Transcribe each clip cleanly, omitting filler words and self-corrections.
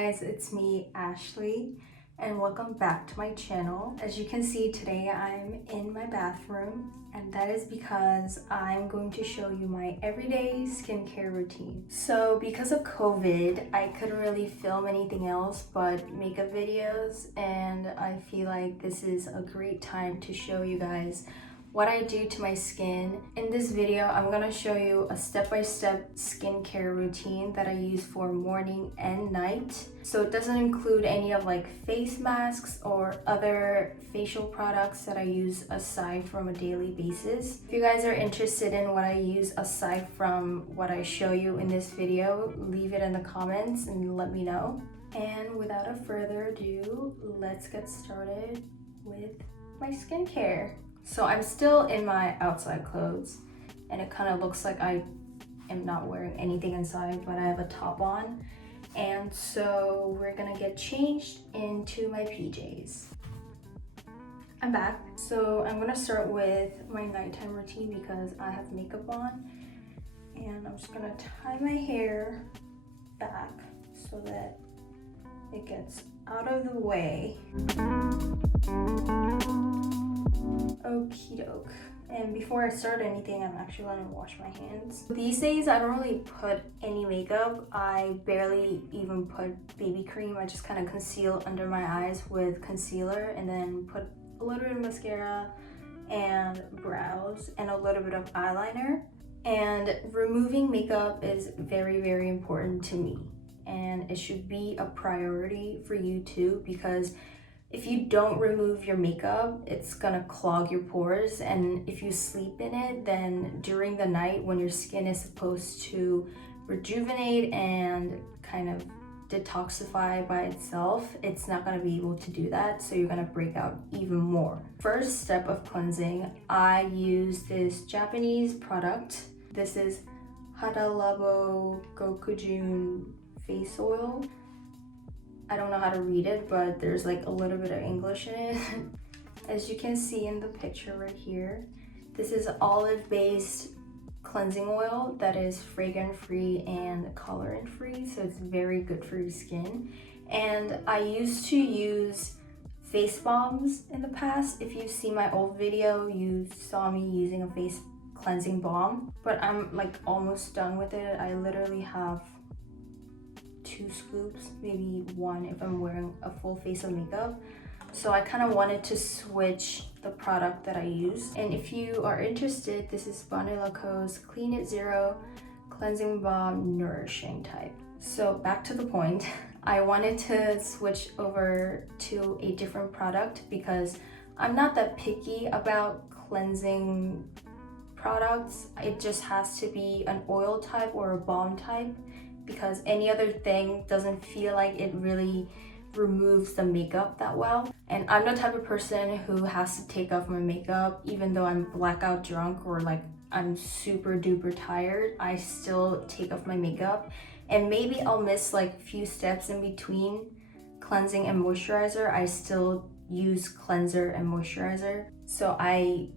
guys, it's me, Ashley, and welcome back to my channel. As you can see, today I'm in my bathroom, and that is because I'm going to show you my everyday skincare routine. So because of COVID, I couldn't really film anything else but makeup videos, and I feel like this is a great time to show you guys what I do to my skin. In this video, I'm gonna show you a step-by-step skincare routine that I use for morning and night. So it doesn't include any of like face masks or other facial products that I use aside from a daily basis. If you guys are interested in what I use aside from what I show you in this video, leave it in the comments and let me know. And without a further ado, let's get started with my skincare. So I'm still in my outside clothes, and it kind of looks like I am not wearing anything inside, but I have a top on. And so we're gonna get changed into my PJs. I'm back. So I'm gonna start with my nighttime routine because I have makeup on. And I'm just gonna tie my hair back so that it gets out of the way. Okie doke. And before I start anything, I'm actually gonna wash my hands. These days, I don't really put any makeup. I barely even put baby cream. I just kind of conceal under my eyes with concealer and then put a little bit of mascara and brows and a little bit of eyeliner. And removing makeup is very, very important to me. And it should be a priority for you too, because if you don't remove your makeup, it's gonna clog your pores, and if you sleep in it, then during the night when your skin is supposed to rejuvenate and kind of detoxify by itself, it's not gonna be able to do that, so you're gonna break out even more. First step of cleansing, I use this Japanese product. This is Hadalabo Gokujun face oil. I don't know how to read it, but there's like a little bit of English in it. As you can see in the picture right here, this is olive-based cleansing oil that is fragrance-free and colorant-free, so it's very good for your skin. And I used to use face balms in the past. If you see my old video, you saw me using a face cleansing balm, but I'm like almost done with it. I literally have 2 scoops, maybe 1 if I'm wearing a full face of makeup. So I kind of wanted to switch the product that I use. And if you are interested, this is Vanilla Co's Clean It Zero Cleansing Balm Nourishing type. So back to the point, I wanted to switch over to a different product because I'm not that picky about cleansing products. It just has to be an oil type or a balm type, because any other thing doesn't feel like it really removes the makeup that well. And I'm the type of person who has to take off my makeup even though I'm blackout drunk or like I'm super duper tired. I still take off my makeup, and maybe I'll miss like a few steps in between cleansing and moisturizer. I still use cleanser and moisturizer. So I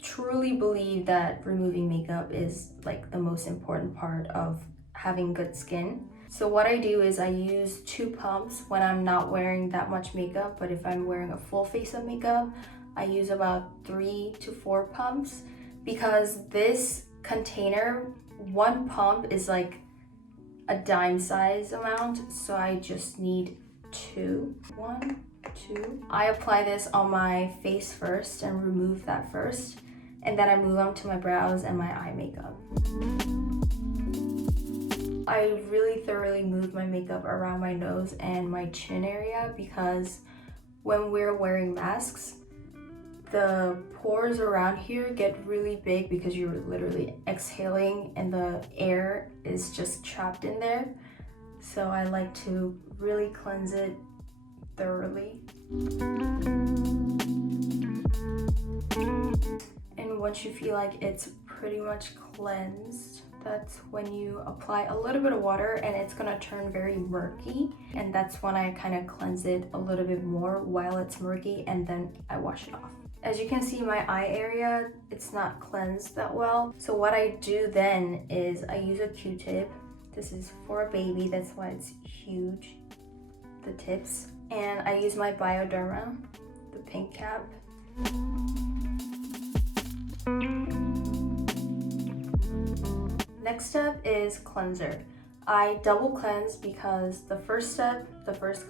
truly believe that removing makeup is like the most important part of having good skin. So what I do is I use 2 pumps when I'm not wearing that much makeup, but if I'm wearing a full face of makeup, I use about 3 to 4 pumps, because this container, 1 pump is like a dime size amount, so I just need 2. 1, 2. I apply this on my face first and remove that first, and then I move on to my brows and my eye makeup. I really thoroughly move my makeup around my nose and my chin area, because when we're wearing masks, the pores around here get really big because you're literally exhaling and the air is just trapped in there. So I like to really cleanse it thoroughly. And once you feel like it's pretty much cleansed, that's when you apply a little bit of water and it's gonna turn very murky, and that's when I kind of cleanse it a little bit more while it's murky, and then I wash it off. As you can see, my eye area, it's not cleansed that well. So what I do then is I use a Q-tip. This is for a baby, that's why it's huge. the tips. And I use my Bioderma, the pink cap. Next step is cleanser. I double cleanse because the first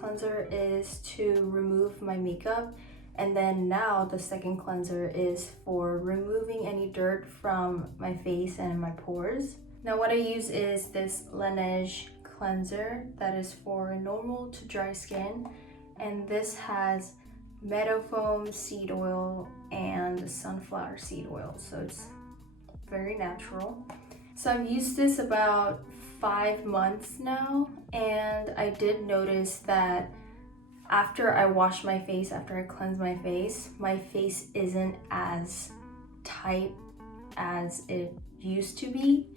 cleanser is to remove my makeup, and then now the second cleanser is for removing any dirt from my face and my pores. Now what I use is this Laneige cleanser that is for normal to dry skin, and this has meadow foam, seed oil, and sunflower seed oil, so it's very natural. So I've used this about 5 months now, and I did notice that after I wash my face, after I cleanse my face isn't as tight as it used to be.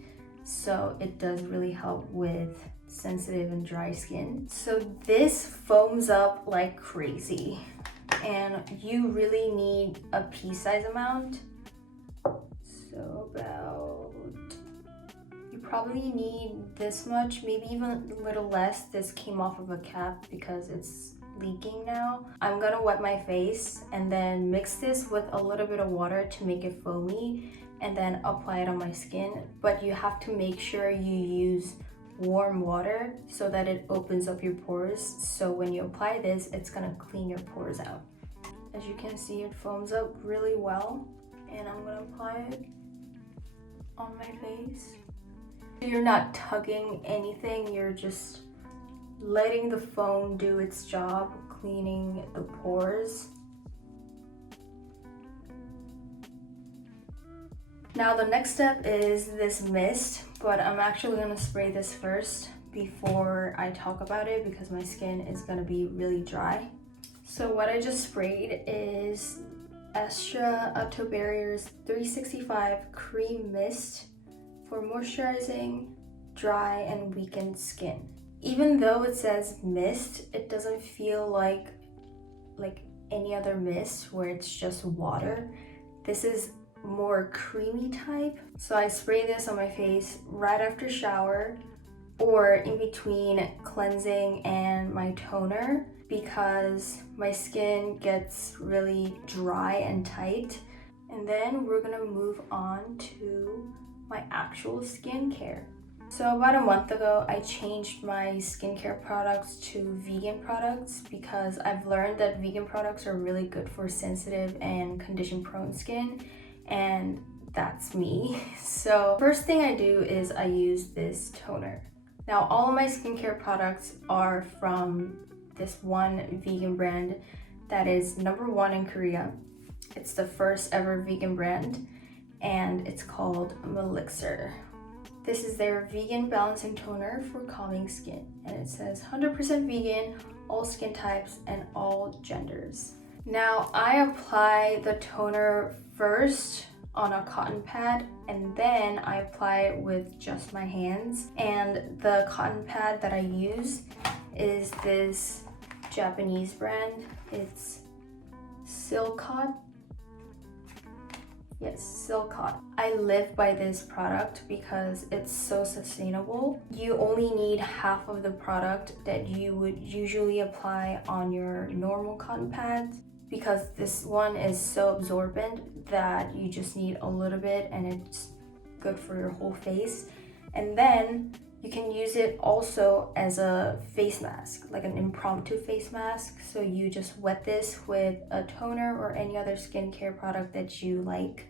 So it does really help with sensitive and dry skin. So this foams up like crazy, and you really need a pea size amount. So you probably need this much, maybe even a little less. This came off of a cap because it's leaking now. I'm gonna wet my face and then mix this with a little bit of water to make it foamy, and then apply it on my skin. But you have to make sure you use warm water so that it opens up your pores. So when you apply this, it's gonna clean your pores out. As you can see, it foams up really well, and I'm gonna apply it on my face. You're not tugging anything, you're just letting the foam do its job, cleaning the pores. Now the next step is this mist, but I'm actually gonna spray this first before I talk about it because my skin is gonna be really dry. So what I just sprayed is Astra Auto Barriers 365 Cream Mist for moisturizing, dry, and weakened skin. Even though it says mist, it doesn't feel like any other mist where it's just water. This is more creamy type. So I spray this on my face right after shower or in between cleansing and my toner because my skin gets really dry and tight. And then we're gonna move on to my actual skincare. So about a month ago, I changed my skincare products to vegan products because I've learned that vegan products are really good for sensitive and condition prone skin, and that's me. So first thing I do is I use this toner. Now all of my skincare products are from this one vegan brand that is #1 in Korea. It's the first ever vegan brand, and it's called Melixir. This is their vegan balancing toner for calming skin, and it says 100% vegan, all skin types and all genders. Now I apply the toner first on a cotton pad, and then I apply it with just my hands. And the cotton pad that I use is this Japanese brand. It's Silcott. Yes, Silcott. I live by this product because it's so sustainable. You only need half of the product that you would usually apply on your normal cotton pads because this one is so absorbent that you just need a little bit, and it's good for your whole face. And then you can use it also as a face mask, like an impromptu face mask. So you just wet this with a toner or any other skincare product that you like,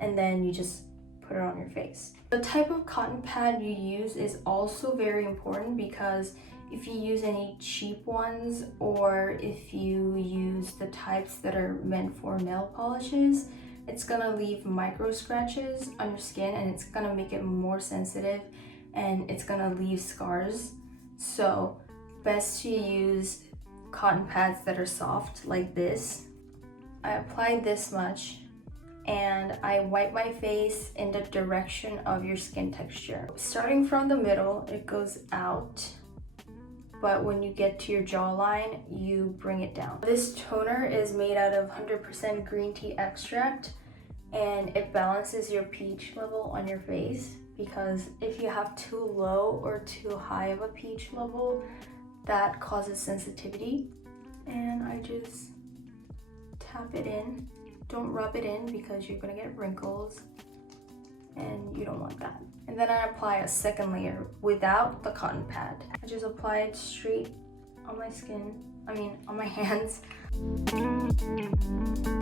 and then you just put it on your face. The type of cotton pad you use is also very important because if you use any cheap ones or if you use the types that are meant for nail polishes, it's gonna leave micro scratches on your skin, and it's gonna make it more sensitive, and it's gonna leave scars. So best to use cotton pads that are soft like this. I apply this much, and I wipe my face in the direction of your skin texture. Starting from the middle, it goes out, but when you get to your jawline, you bring it down. This toner is made out of 100% green tea extract, and it balances your pH level on your face, because if you have too low or too high of a pH level, that causes sensitivity. And I just tap it in. Don't rub it in because you're gonna get wrinkles and you don't want that. And then I apply a second layer without the cotton pad. I just apply it straight on my skin, on my hands.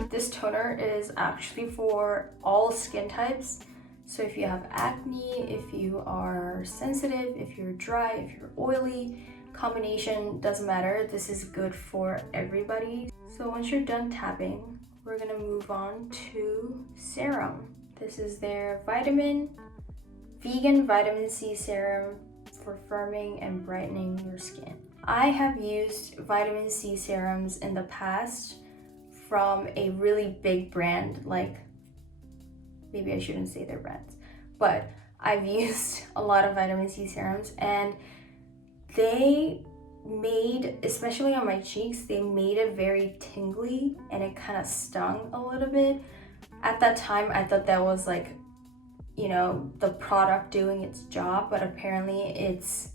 This toner is actually for all skin types. So if you have acne, if you are sensitive, if you're dry, if you're oily, combination doesn't matter. This is good for everybody. So once you're done tapping, we're gonna move on to Serum. This is their vegan vitamin C serum for firming and brightening your skin. I have used vitamin C serums in the past from a really big brand, like, maybe I shouldn't say their brands, but I've used a lot of vitamin C serums, and they made, especially on my cheeks, they made it very tingly and it kind of stung a little bit. At that time, I thought that was like, the product doing its job, but apparently it's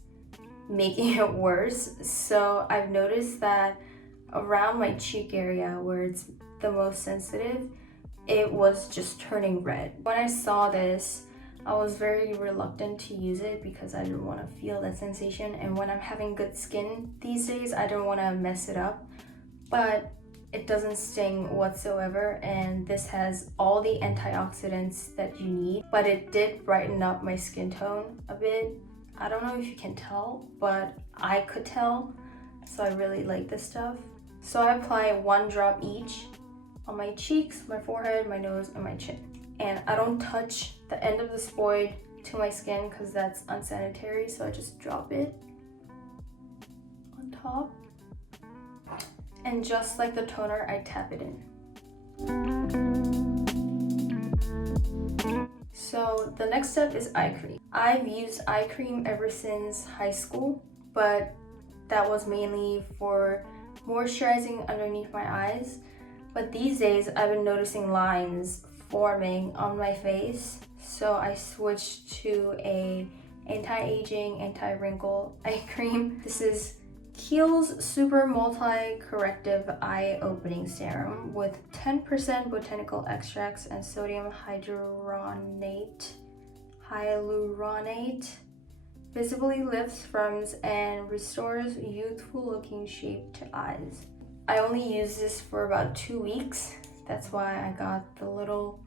making it worse. So I've noticed that around my cheek area where it's the most sensitive, it was just turning red. When I saw this, I was very reluctant to use it because I didn't want to feel that sensation, and when I'm having good skin these days, I don't want to mess it up. But it doesn't sting whatsoever, and this has all the antioxidants that you need, but it did brighten up my skin tone a bit. I don't know if you can tell, but I could tell, so I really like this stuff. So I apply 1 drop each on my cheeks, my forehead, my nose, and my chin. And I don't touch the end of the spoid to my skin because that's unsanitary, so I just drop it on top. And just like the toner, I tap it in. So the next step is eye cream. I've used eye cream ever since high school, but that was mainly for moisturizing underneath my eyes. But these days, I've been noticing lines forming on my face, so I switched to a anti-aging, anti-wrinkle eye cream. This is Kiehl's Super Multi-Corrective Eye Opening Serum with 10% botanical extracts and sodium hyaluronate. Visibly lifts, firms, and restores youthful looking shape to eyes. I only used this for about 2 weeks. That's why I got the little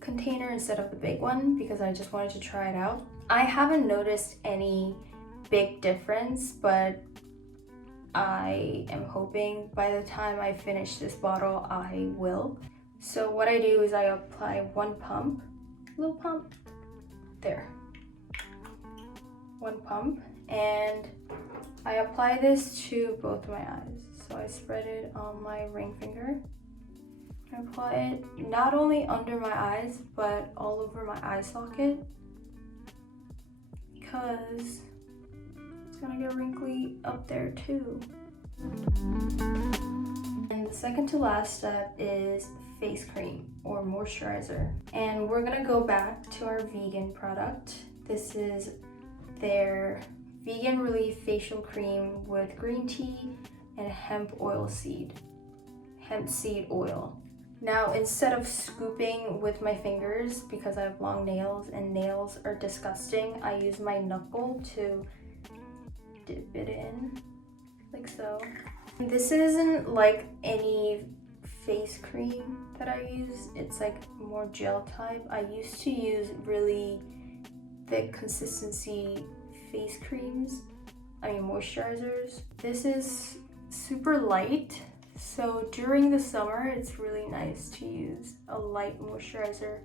container instead of the big one, because I just wanted to try it out. I haven't noticed any big difference, but I am hoping by the time I finish this bottle, I will. So what I do is I apply 1 pump, little pump, there. 1 pump, and I apply this to both my eyes. So I spread it on my ring finger. I apply it not only under my eyes, but all over my eye socket, because it's gonna get wrinkly up there too. And the second to last step is face cream or moisturizer. And we're gonna go back to our vegan product. This is their Vegan Relief Facial Cream with green tea and hemp seed oil. Now, instead of scooping with my fingers, because I have long nails and nails are disgusting, I use my knuckle to dip it in, like so. This isn't like any face cream that I use. It's like more gel type. I used to use really thick consistency face creams, moisturizers. This is super light, so during the summer it's really nice to use a light moisturizer.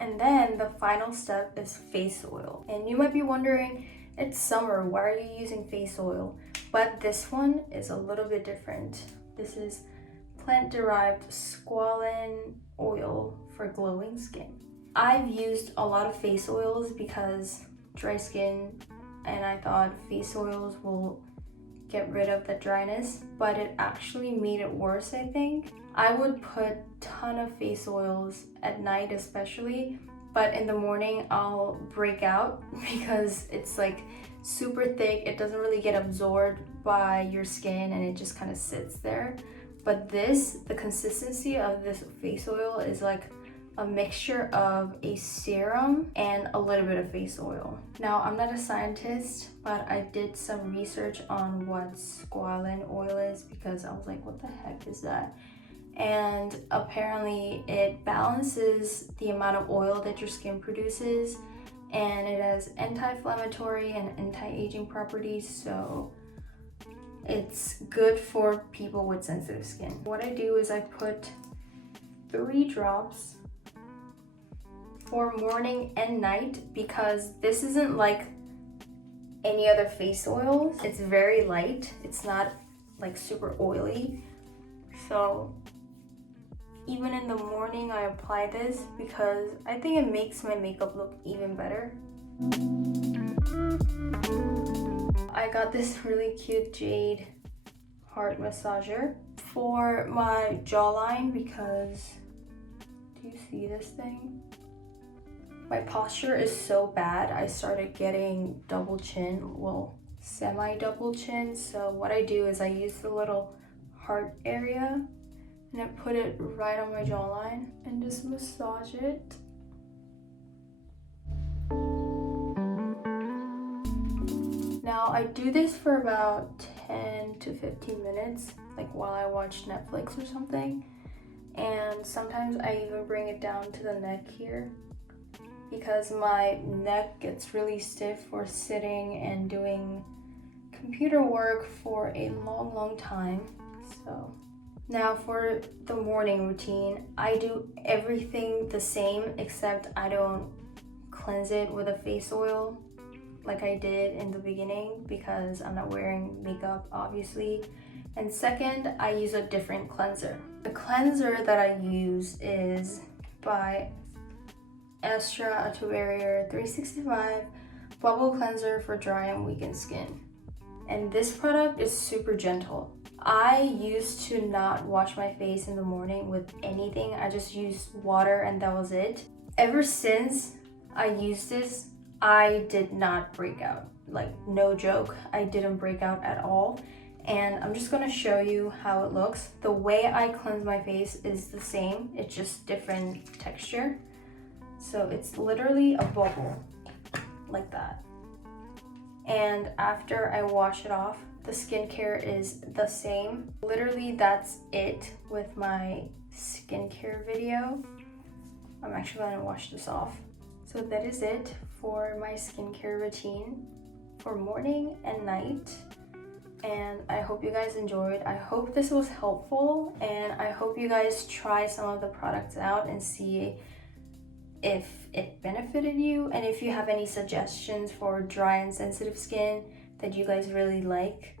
And then the final step is face oil. And you might be wondering, it's summer, why are you using face oil? But this one is a little bit different. This is plant-derived squalane oil for glowing skin. I've used a lot of face oils because dry skin, and I thought face oils will get rid of the dryness, but it actually made it worse, I think. I would put a ton of face oils at night especially, but in the morning I'll break out because it's like super thick. It doesn't really get absorbed by your skin and it just kind of sits there. But the consistency of this face oil is like a mixture of a serum and a little bit of face oil. Now, I'm not a scientist, but I did some research on what squalane oil is because I was like, what the heck is that? And apparently it balances the amount of oil that your skin produces, and it has anti-inflammatory and anti-aging properties, so it's good for people with sensitive skin. What I do is I put 3 drops for morning and night because this isn't like any other face oils. It's very light. It's not like super oily. So even in the morning I apply this because I think it makes my makeup look even better. I got this really cute jade heart massager for my jawline because, do you see this thing? My posture is so bad. I started getting double chin, well, semi-double chin. So what I do is I use the little heart area and I put it right on my jawline and just massage it. Now I do this for about 10 to 15 minutes, like while I watch Netflix or something. And sometimes I even bring it down to the neck here because my neck gets really stiff for sitting and doing computer work for a long time. So now for the morning routine, I do everything the same except I don't cleanse it with a face oil like I did in the beginning because I'm not wearing makeup, obviously. And second, I use a different cleanser. The cleanser that I use is by Astra Barrier 365 Bubble Cleanser for dry and weakened skin. And this product is super gentle. I used to not wash my face in the morning with anything. I just used water and that was it. Ever since I used this, I did not break out. Like, no joke, I didn't break out at all. And I'm just gonna show you how it looks. The way I cleanse my face is the same, it's just different texture. So it's literally a bubble, like that. And after I wash it off, the skincare is the same. Literally, that's it with my skincare video. I'm actually gonna wash this off. So that is it for my skincare routine for morning and night. And I hope you guys enjoyed. I hope this was helpful, and I hope you guys try some of the products out and see if it benefited you, and if you have any suggestions for dry and sensitive skin that you guys really like,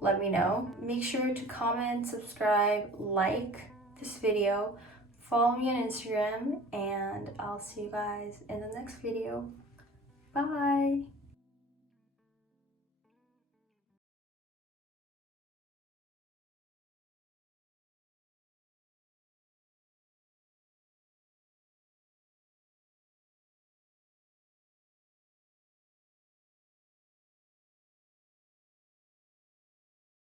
let me know. Make sure to comment, subscribe, like this video, follow me on Instagram, and I'll see you guys in the next video. Bye!